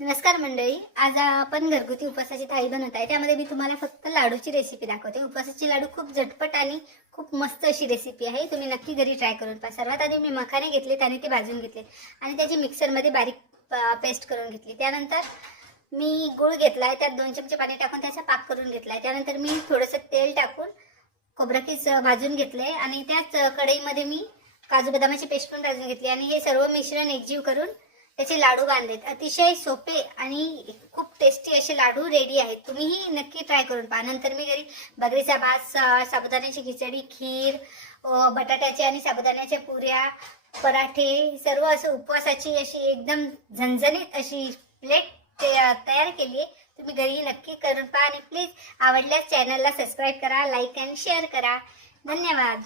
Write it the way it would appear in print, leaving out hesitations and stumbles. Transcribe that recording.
नमस्कार मंडळी, आज आपण घरगुती उपवासाची थाळी बनवत आहे। त्यामध्ये मी तुम्हाला फक्त लाडूची रेसिपी दाखवते। उपवासाची लाडू खूप झटपट आणि खूप मस्त अशी रेसिपी आहे। तुम्ही नक्की घरी ट्राय करून पहा। सर्वात आधी मी मखाने घेतले, त्याने ते भाजून घेतले आणि त्याची मिक्सरमध्ये बारीक पेस्ट करून घेतली। त्यानंतर मी गूळ घेतला आहे, त्यात 2 चमचे पाणी टाकून त्याचा पाक करून घेतला आहे। त्यानंतर मी थोडंसं तेल टाकून खोबरं किस भाजून घेतले आणि त्याच कढईमध्ये मी काजू बदामाची पेस्ट पण भाजून घेतली आणि हे सर्व मिश्रण एकजीव करून त्याचे लाडू बांधलेत। अतिशय सोपे आणि खूप टेस्टी असे लाडू रेडी आहेत। तुम्हीही नक्की ट्राय करून पहा। नंतर मी घरी बगरीचा भात, साबुदाण्याची खिचडी, खीर, बटाट्याच्या आणि साबुदाण्याच्या पुऱ्या, पराठे सर्व असं उपवासाची अशी एकदम झणझणीत अशी प्लेट तयार केली आहे। तुम्ही घरी नक्की करून पहा आणि प्लीज आवडल्यास चॅनलला सबस्क्राईब करा, लाईक आणि शेअर करा। धन्यवाद।